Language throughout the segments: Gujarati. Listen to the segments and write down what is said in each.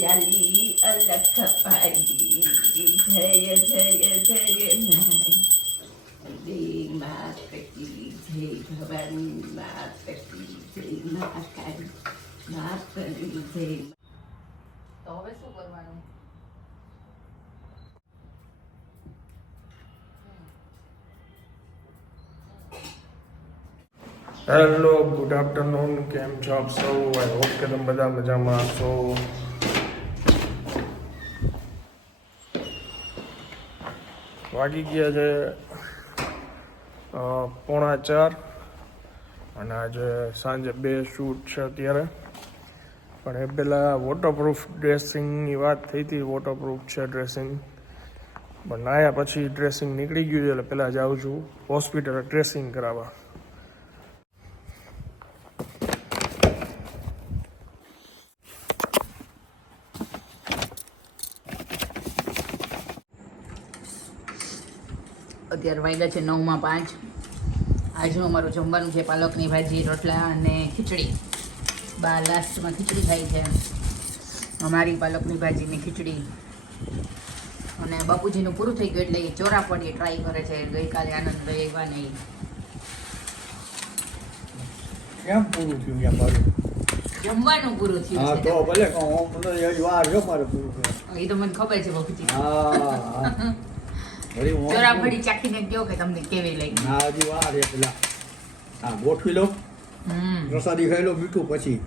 પ્યાલી અલખ પાડી જય જય જય નારી માત કી જય ભવાની માત કી જય મહાકાળી માતની જય. તો હવે શું કરવાનું? Hello, good afternoon. કેમ છો આપ સૌ? આઈ હોપ કે તમે બધા મજામાં છો. વાગી ગયા છે 3:45 અને આજે સાંજે 2 શૂટ છે અત્યારે. પણ એ પહેલાં વોટરપ્રૂફ ડ્રેસિંગની વાત થઈ હતી. વોટરપ્રૂફ છે ડ્રેસિંગ, પણ નાયા પછી ડ્રેસિંગ નીકળી ગયું છે એટલે પહેલાં જાઉં છું હોસ્પિટલે ડ્રેસિંગ કરાવવા. અત્યારે વાગ્યા છે 9:05. આજનું અમારું જમવાનું છે પાલકની ભાજી, રોટલા અને ખીચડી. લાસ્ટમાં ખીચડી થાય છે અમારી, પાલકની ભાજીની ખીચડી. અને બાપુજીનું પૂરું થઈ ગયું એટલે એ ચોરાફળી ટ્રાય કરે છે. ગઈકાલે આનંદ આવ્યા નહીં. કેમ પૂરું થયું યા મારું? જમવાનું પૂરું થયું હા છે. તો ભલે કહું મને હજી વાર જો મારે પૂરું થયું. એ તો મને ખબર છે બાપુજી. હા વળી હું ચોરાફળી ચાખીને કહો કે તમને કેવી લાગી. ના હજી વાર છે પેલા. હા ગોઠવી લો, પ્રસાદી ખાઈ લો, મીઠું પછી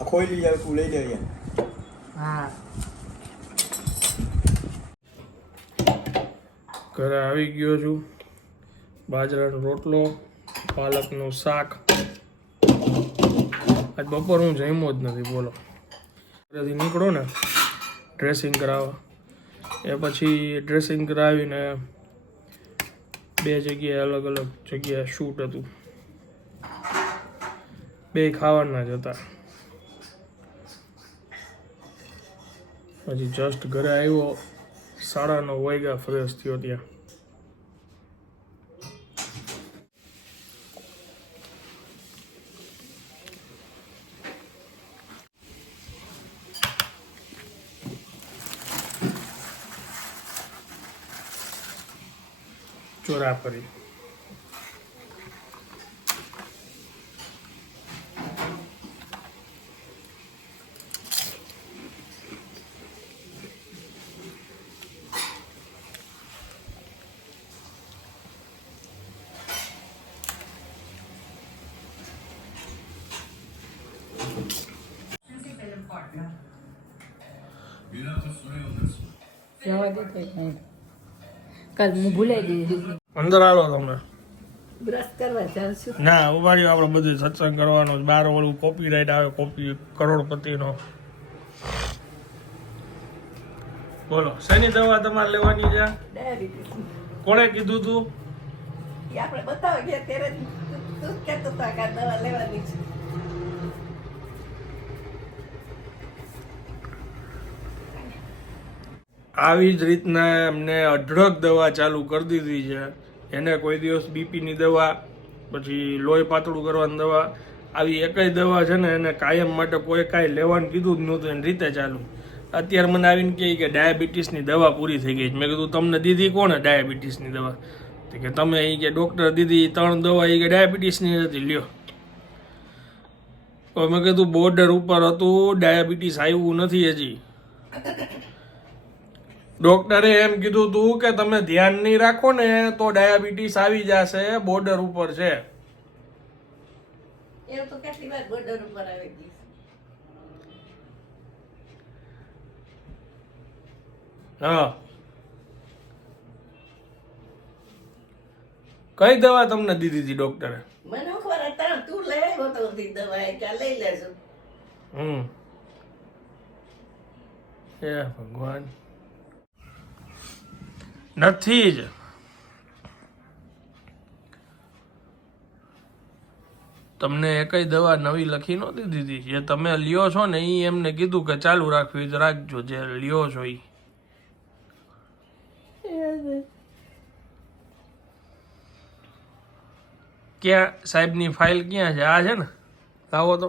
આ ખોઈ લઈ જાય તું લઈ જાય. હા, ઘરે આવી ગયો છું. બાજરાનો રોટલો, પાલકનું શાક. આજ બપોર હું જમ્યો જ નથી, બોલો. ઘરેથી નીકળો ને ડ્રેસિંગ કરાવવા, એ પછી ડ્રેસિંગ કરાવીને 2 જગ્યાએ અલગ અલગ જગ્યાએ શૂટ હતું. 2 ખાવાના જ હતા. પછી જસ્ટ ઘરે આવ્યો, 9:30 વાગ્યા ફ્રેશ થયો ત્યાં. ચોરાફળી કાલ હું ભૂલાઈ ગઈ. અંદર આવો તમે. બ્રશ કરવા જાઉં છું. ના, ઉભારી આપણે બધું સત્સંગ કરવાનો. બાર ઓલું કોપીરાઇટ આવે, કોપી કરોડપતિનો. બોલો, શેની દવા તમારે લેવાની છે? ડાયાબિટીસ કોણે કીધું તું? એ આપણે બતાવવા ગયા ત્યારે તું કહેતો હતો કે આ દવા લેવાની છે. આવી જ રીતના એમને અઢળક દવા ચાલુ કરી દીધી છે. એને કોઈ દિવસ બીપીની દવા, પછી લોહી પાતળું કરવાની દવા, આવી એકય દવા છે ને એને કાયમ માટે કોઈ કાંઈ લેવાનું કીધું જ નહોતું. એની રીતે ચાલુ. અત્યારે મને આવીને કહે કે ડાયાબિટીસની દવા પૂરી થઈ ગઈ છે. મેં કીધું તમને દીધી કોણે ડાયાબિટીસની દવા? તો કે તમે એ કે ડૉક્ટર દીધી 3 દવા, એ કે ડાયાબિટીસની હતી, લ્યો. તો મેં કીધું બોર્ડર ઉપર હતું, ડાયાબિટીસ આવ્યું નથી હજી. ડોક્ટરે એમ કીધું હતું કે તમે ધ્યાન નહીં રાખો ને તો ડાયાબિટીસ આવી જશે, બોર્ડર ઉપર છે. એવું તો કેટલી વાર બોર્ડર ઉપર આવી ગઈ. હા, કઈ દવા તમને દીધી હતી ડોક્ટરે? મને ખબર હતા તું લઈ આવ્યો તો દવા એ ક્યાં લઈ લેજો. હે ભગવાન, નથી જ. તમને એકય દવા નવી લખી નહોતી દીધી. જે તમે લ્યો છો ને એ એમને કીધું કે ચાલુ રાખવી તો રાખજો, જે લ્યો છો એ. ક્યાં સાહેબની ફાઇલ ક્યાં છે? આ છે ને, લાવો તો.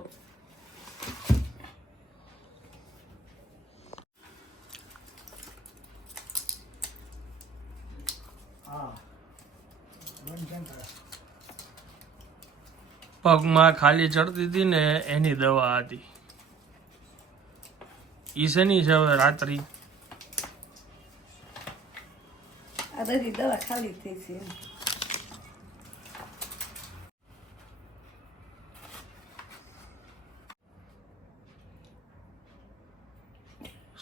પગમાં ખાલી ચડતી હતી ને એની દવા હતી. ઈ શેની છે હવે રાત્રિ? આ બધી દવા ખાલી થઈ છે.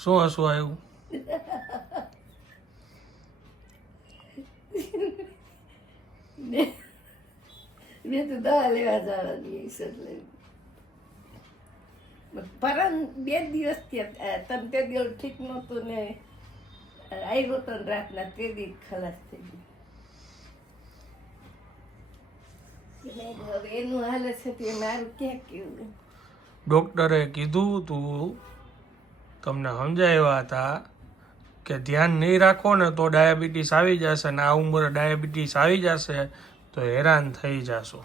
શું હસવું આવ્યું? મેં તો દવા લેવા જવાની એટલે પરમ 2 દિવસ થયા. તને તે દિવસ ઠીક નહોતું ને આવ્યો તો રાતના તે દી ખલાસ થઈ ગયું. હવે એનું હાલે છે તે મારું ક્યાં કેવું. ડોક્ટરે કીધું તું તમને સમજાવ્યા હતા કે ધ્યાન નહીં રાખો ને તો ડાયાબિટીસ આવી જશે ને આ ઉંમરે ડાયાબિટીસ આવી જશે તો હેરાન થઈ જશો.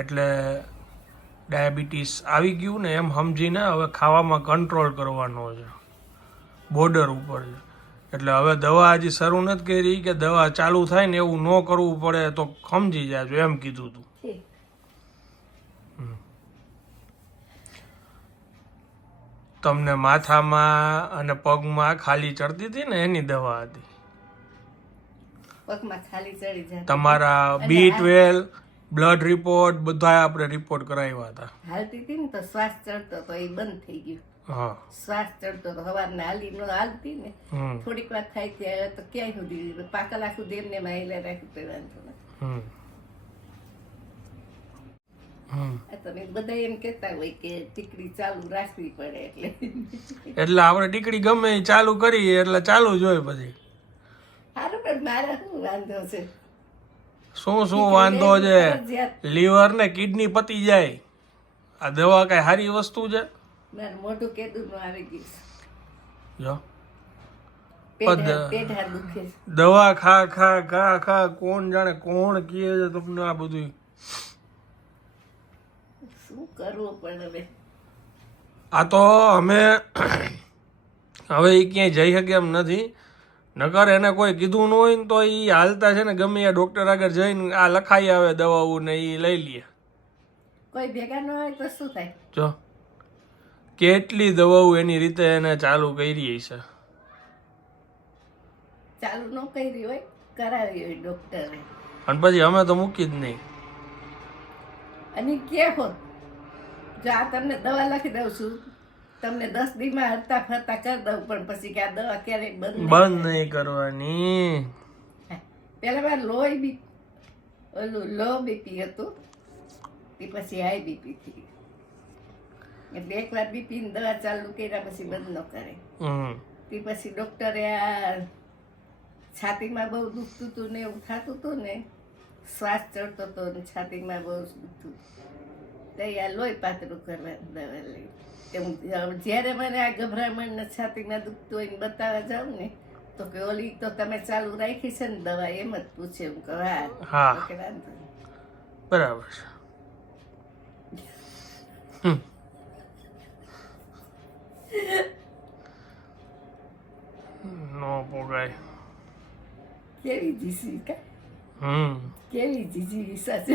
એટલે ડાયાબિટીસ આવી ગયું ને એમ સમજીને હવે ખાવામાં કંટ્રોલ કરવાનો છે, બોર્ડર ઉપર છે. એટલે હવે દવા હજી શરૂ નથી કરી કે દવા ચાલુ થાય ને એવું ન કરવું પડે તો સમજી જાજો એમ કીધું તું. તમને માથામાં અને પગમાં ખાલી ચડતી હતી ને એની દવા હતી. પગમાં ખાલી ચડી જાય. તમારા B12 બ્લડ રિપોર્ટ બધા આપણે રિપોર્ટ કરાવ્યા હતા. હાલતી હતી ને તો શ્વાસ ચડતો તો એ બંધ થઈ ગયું. હા શ્વાસ ચડતો તો સવારના હાલી નો હાલતી ને થોડીક વાર થાય ત્યારે તો ક્યાંય સુધી પાકલા સુધી એમને માહિલા રાખ્યું તો વાંધો નથી. તમે બધા એમ કેતા હોય કે ટીકડી ચાલુ રાખવી પડે એટલે આપણે ટીકડી ગમે એ ચાલુ કરીએ એટલે ચાલુ જ હોય પછી. સારું પણ મારે શું વાંધો છે? શું વાંધો છે? લીવર ને કિડની પતી જાય. આ દવા કઈ સારી વસ્તુ છે? મારું મોઢું કેદું નું આવી ગયું. જો પેટ હાથ દુખે. દવા ખા ખા ખા ખા કોણ જાણે કોણ કહે છે તમને આ બધું. શું કરવું પણ હવે? આ તો અમે હવે એ ક્યાંય જઈ શકે એમ નથી. નકર એને કોઈ કીધું ન હોય ને તો એ હાલતા છે ને ગમે એ ડોક્ટર આગળ જઈને આ લખાઈ આવે દવાઓ ને એ લઈ લે. કોઈ ભેગા ન હોય તો શું થાય? જો કેટલી દવાઓ એની રીતે એને ચાલુ કરી છે. ચાલુ ન કરી હોય કરાવી હોય ડોક્ટરે. અને પછી અમે તો મૂકી જ નહીં. અને કે હોત જો આ તમને દવા લખી દઉં છું, તમને 10 દીમાં હરતા ફરતા કરી દઉં, પણ પછી કે આ દવા ક્યારેય બંધ નહીં કરવાની. પેલા વાર લો બીપી હતું તે પછી હાઈ બીપી થઈ. એટલે એકવાર બીપી ની દવા ચાલુ કર્યા પછી બંધ ન કરે. તે પછી ડોક્ટરે આ છાતીમાં બહુ દુખતું હતું ને એવું થતું હતું ને, શ્વાસ ચડતો હતો ને છાતીમાં બહુ દુખતું, તો આ લોહી પાતળું કરવાની દવા લઈ. જ્યારે મને આ ગભરામણ ને છાતીમાં દુખતું હોય ને બતાવવા જાઉં ને તો કે ઓલી તો તમે ચાલુ રાખી છે ને દવા, એમ જ પૂછે. હું કહું હા. બરાબર છે. નો પોગાય. કેવી જીસી કા કેવી જીજી સાચે.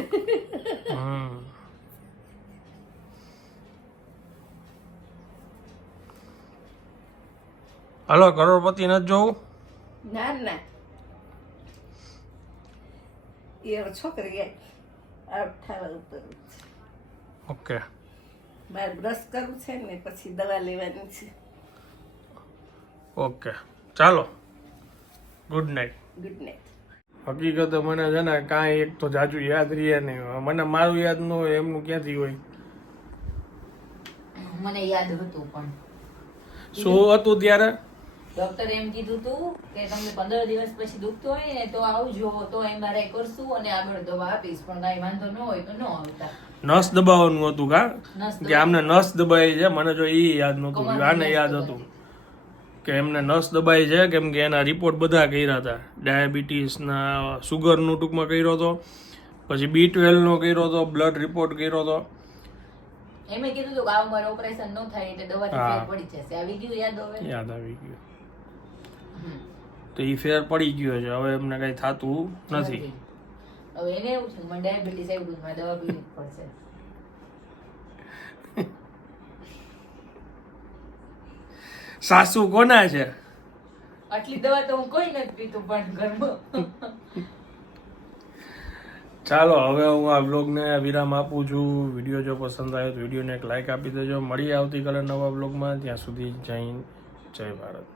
હલો, કરોડપતિ નથી જોવું? ના ના, એ છોકરી થવા ઉપર. ઓકે, મારે બ્રશ કરવું છે ને પછી દવા લેવાની છે. ઓકે ચાલો, ગુડ નાઇટ. Good night. હકીકતે મને છે ને કાંઈ એક તો જાજુ યાદ રહે નહીં. મને મારું યાદ ન હોય એમનું ક્યાંથી હોય? મને યાદ હતું પણ શું હતું ત્યારે? ડોક્ટરે એમ કીધું હતું કે તમને 15 દિવસ પછી દુખતું હોય ને તો આવજો, તો MRI કરશું અને આગળ દવા આપીશ, પણ કાંઈ વાંધો ન હોય તો ન આવતા. નસ દબાવવાનું હતું કે આમને નસ દબાઈ છે? મને જો એ યાદ નહોતું. આને યાદ હતું કે એમને નસ દબાઈ છે, કેમ કે એના રિપોર્ટ બધા કર્યા હતા. ડાયાબિટીસના, સુગરનું ટૂંકમાં કર્યો હતો, પછી B12નો કર્યો હતો, બ્લડ રિપોર્ટ કર્યો હતો. એમે કીધું હતું કે આ ઉંમરે ઓપરેશન ન થાય એટલે દવાથી ફેર પડી જશે. આવી ગયું યાદ? હવે યાદ આવી ગયું. તો એ ફેર પડી ગયો છે, હવે એમને કઈ થતું નથી. હવે એને એવું છે મને ડાયાબિટીસ આવ્યું મારે દવા પીવી જ પડશે. સાસુ કોના છે? આટલી દવા તો હું કોઈ નથી પીતું પણ ઘરમાં. ચાલો હવે હું આ વ્લોગને વિરામ આપું છું. વિડીયો જો પસંદ આવ્યો તો વિડીયોને એક લાઈક આપી દેજો. મળીએ આવતીકાલે નવા વ્લોગમાં. ત્યાં સુધી જય હિન્દ, જય ભારત.